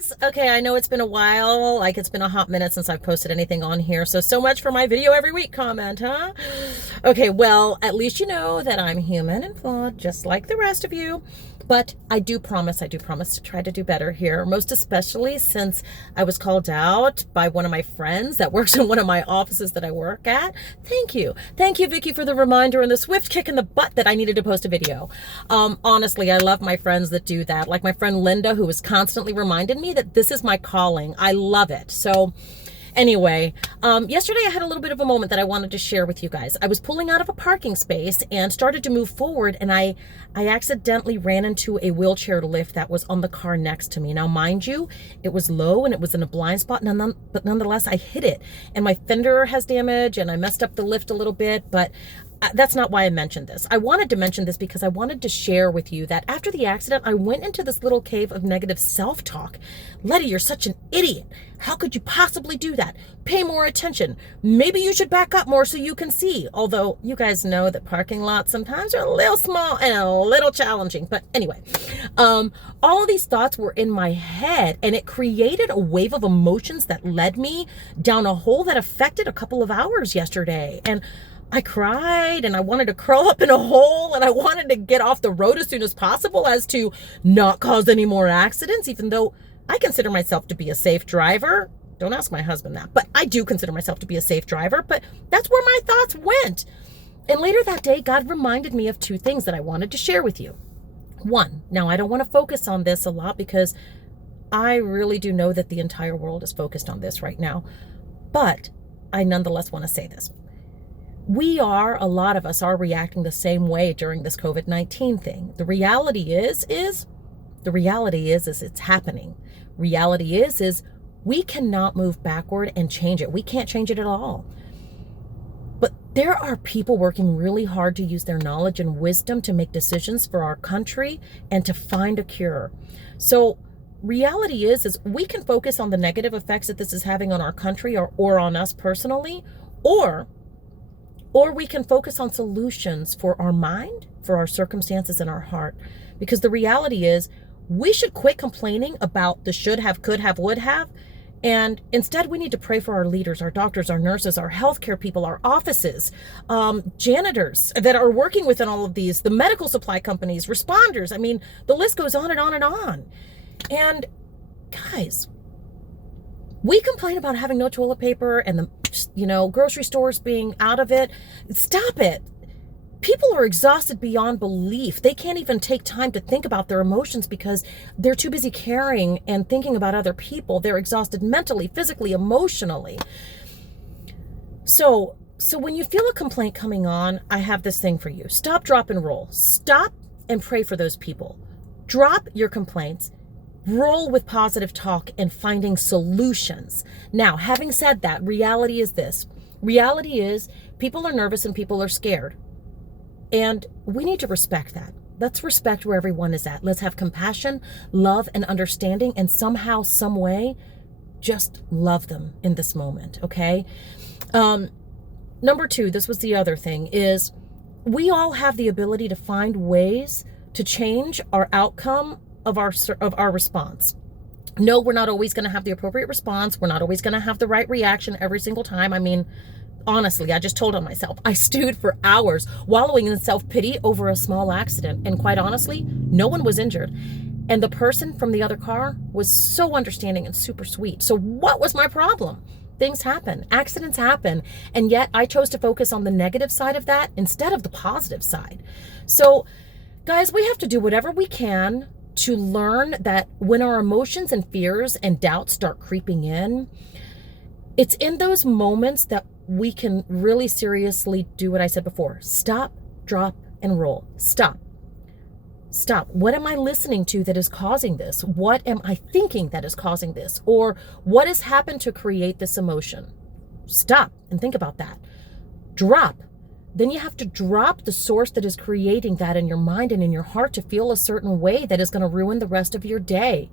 guys. Okay, I know it's been a while, like it's been a hot minute since I've posted anything on here, so much for my video every week comment, huh? Okay, well, at least you know that I'm human and flawed, just like the rest of you. But I do promise to try to do better here, most especially since I was called out by one of my friends that works in one of my offices that I work at. Thank you. Thank you, Vicky, for the reminder and the swift kick in the butt that I needed to post a video. Honestly, I love my friends that do that. Like my friend Linda, who was constantly reminding me that this is my calling. I love it. So anyway, yesterday I had a little bit of a moment that I wanted to share with you guys. I was pulling out of a parking space and started to move forward, and I accidentally ran into a wheelchair lift that was on the car next to me. Now, mind you, it was low and it was in a blind spot, but nonetheless, I hit it, and my fender has damage, and I messed up the lift a little bit, but that's not why I mentioned this. I wanted to mention this because I wanted to share with you that after the accident, I went into this little cave of negative self-talk. Letty, you're such an idiot. How could you possibly do that? Pay more attention. Maybe you should back up more so you can see. Although you guys know that parking lots sometimes are a little small and a little challenging. But anyway, all of these thoughts were in my head, and it created a wave of emotions that led me down a hole that affected a couple of hours yesterday. And I cried, and I wanted to curl up in a hole, and I wanted to get off the road as soon as possible as to not cause any more accidents, even though I consider myself to be a safe driver. Don't ask my husband that, but I do consider myself to be a safe driver, but that's where my thoughts went. And later that day, God reminded me of two things that I wanted to share with you. One, now I don't want to focus on this a lot because I really do know that the entire world is focused on this right now, but I nonetheless want to say this. A lot of us are reacting the same way during this COVID-19 thing. The reality is it's happening. Reality is we cannot move backward and change it. We can't change it at all. But there are people working really hard to use their knowledge and wisdom to make decisions for our country and to find a cure. So reality is we can focus on the negative effects that this is having on our country or on us personally, or we can focus on solutions for our mind, for our circumstances, and our heart. Because the reality is, we should quit complaining about the should have, could have, would have, and instead we need to pray for our leaders, our doctors, our nurses, our healthcare people, our offices, janitors that are working within all of these, the medical supply companies, responders. I mean, the list goes on and on and on. And guys, we complain about having no toilet paper and the grocery stores being out of it. Stop it. People are exhausted beyond belief. They can't even take time to think about their emotions because they're too busy caring and thinking about other people. They're exhausted mentally, physically, emotionally. So when you feel a complaint coming on, I have this thing for you. Stop, drop, and roll. Stop and pray for those people. Drop your complaints. Roll with positive talk and finding solutions. Now, having said that, reality is this. Reality is people are nervous and people are scared. And we need to respect that. Let's respect where everyone is at. Let's have compassion, love, and understanding, and somehow, some way, just love them in this moment, okay? Number two, this was the other thing, is we all have the ability to find ways to change our outcome of our response. No, we're not always going to have the appropriate response. We're not always going to have the right reaction every single time. I mean, honestly, I just told on myself. I stewed for hours, wallowing in self-pity over a small accident. And quite honestly, no one was injured. And the person from the other car was so understanding and super sweet. So what was my problem? Things happen. Accidents happen. And yet I chose to focus on the negative side of that instead of the positive side. So, guys, we have to do whatever we can to learn that when our emotions and fears and doubts start creeping in, it's in those moments that we can really seriously do what I said before. Stop, drop, and roll. Stop. What am I listening to that is causing this? What am I thinking that is causing this? Or what has happened to create this emotion? Stop and think about that. Drop. Then you have to drop the source that is creating that in your mind and in your heart to feel a certain way that is going to ruin the rest of your day.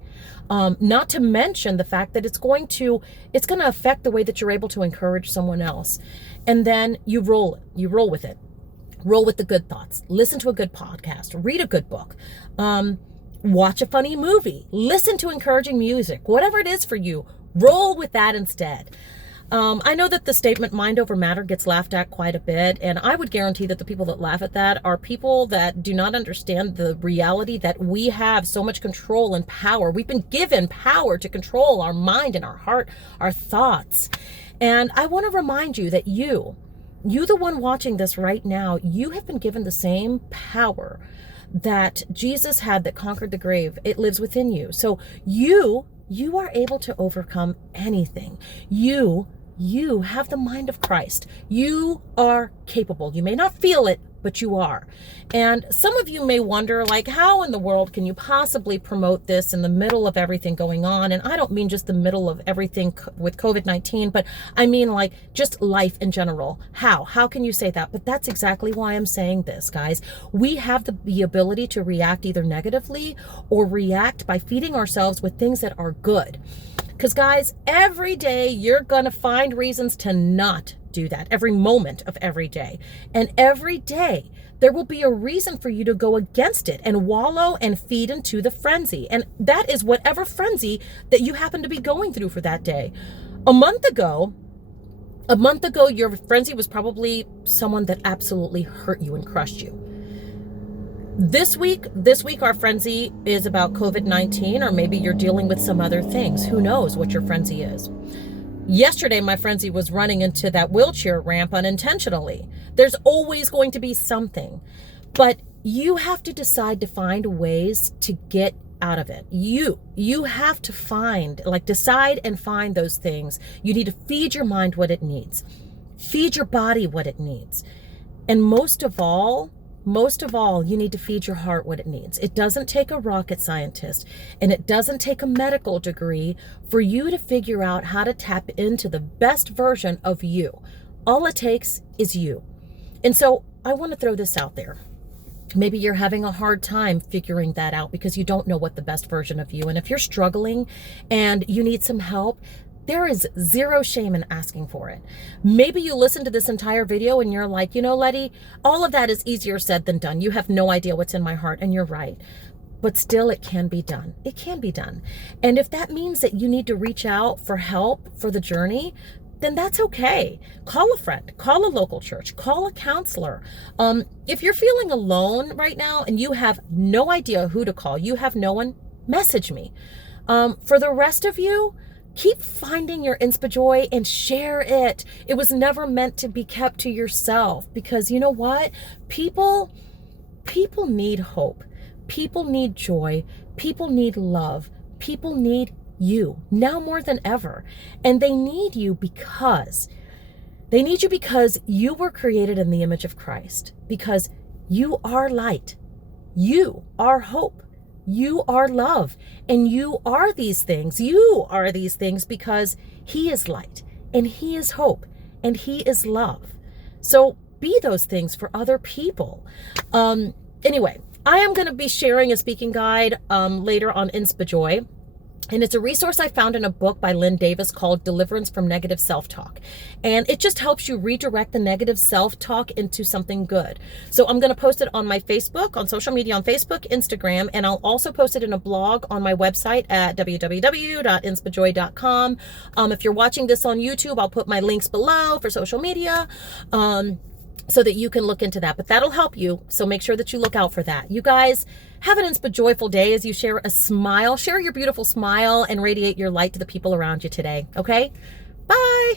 Not to mention the fact that it's going to affect the way that you're able to encourage someone else. And then you roll with it. Roll with the good thoughts. Listen to a good podcast. Read a good book. Watch a funny movie, listen to encouraging music, whatever it is for you, roll with that instead. I know that the statement mind over matter gets laughed at quite a bit, and I would guarantee that the people that laugh at that are people that do not understand the reality that we have so much control and power. We've been given power to control our mind and our heart, our thoughts. And I want to remind you that you, the one watching this right now, you have been given the same power that Jesus had that conquered the grave. It lives within you. So you are able to overcome anything. You have the mind of Christ. You are capable. You may not feel it, but you are. And some of you may wonder, like, how in the world can you possibly promote this in the middle of everything going on? And I don't mean just the middle of everything with COVID-19, but I mean like just life in general. How can you say that? But that's exactly why I'm saying this, guys. We have the ability to react either negatively or react by feeding ourselves with things that are good. Because guys, every day you're going to find reasons to not do that, every moment of every day. And every day there will be a reason for you to go against it and wallow and feed into the frenzy. And that is whatever frenzy that you happen to be going through for that day. A month ago, your frenzy was probably someone that absolutely hurt you and crushed you. This week, our frenzy is about COVID-19, or maybe you're dealing with some other things. Who knows what your frenzy is? Yesterday, my frenzy was running into that wheelchair ramp unintentionally. There's always going to be something, but you have to decide to find ways to get out of it. You have to decide and find those things. You need to feed your mind what it needs. Feed your body what it needs. And most of all, you need to feed your heart what it needs. It doesn't take a rocket scientist, and it doesn't take a medical degree for you to figure out how to tap into the best version of you. All it takes is you. And so I want to throw this out there. Maybe you're having a hard time figuring that out because you don't know what the best version of you. And if you're struggling and you need some help, there is zero shame in asking for it. Maybe you listen to this entire video and you're like, Letty, all of that is easier said than done. You have no idea what's in my heart, and you're right. But still, it can be done. It can be done. And if that means that you need to reach out for help for the journey, then that's okay. Call a friend, call a local church, call a counselor. If you're feeling alone right now and you have no idea who to call, you have no one, message me. For the rest of you, keep finding your InspiJoy and share it. It was never meant to be kept to yourself, because you know what? People need hope. People need joy. People need love. People need you now more than ever. And they need you because you were created in the image of Christ, because you are light. You are hope. You are love, and you are these things. You are these things because He is light, and He is hope, and He is love. So be those things for other people. Anyway, I am going to be sharing a speaking guide later on InspiJoy. And it's a resource I found in a book by Lynn Davis called Deliverance from Negative Self-Talk. And it just helps you redirect the negative self-talk into something good. So I'm going to post it on my Facebook, on social media, on Facebook, Instagram, and I'll also post it in a blog on my website at www.inspijoy.com. If you're watching this on YouTube, I'll put my links below for social media. So that you can look into that. But that'll help you. So make sure that you look out for that. You guys, have an InspiJoyful day as you share a smile. Share your beautiful smile and radiate your light to the people around you today. Okay? Bye.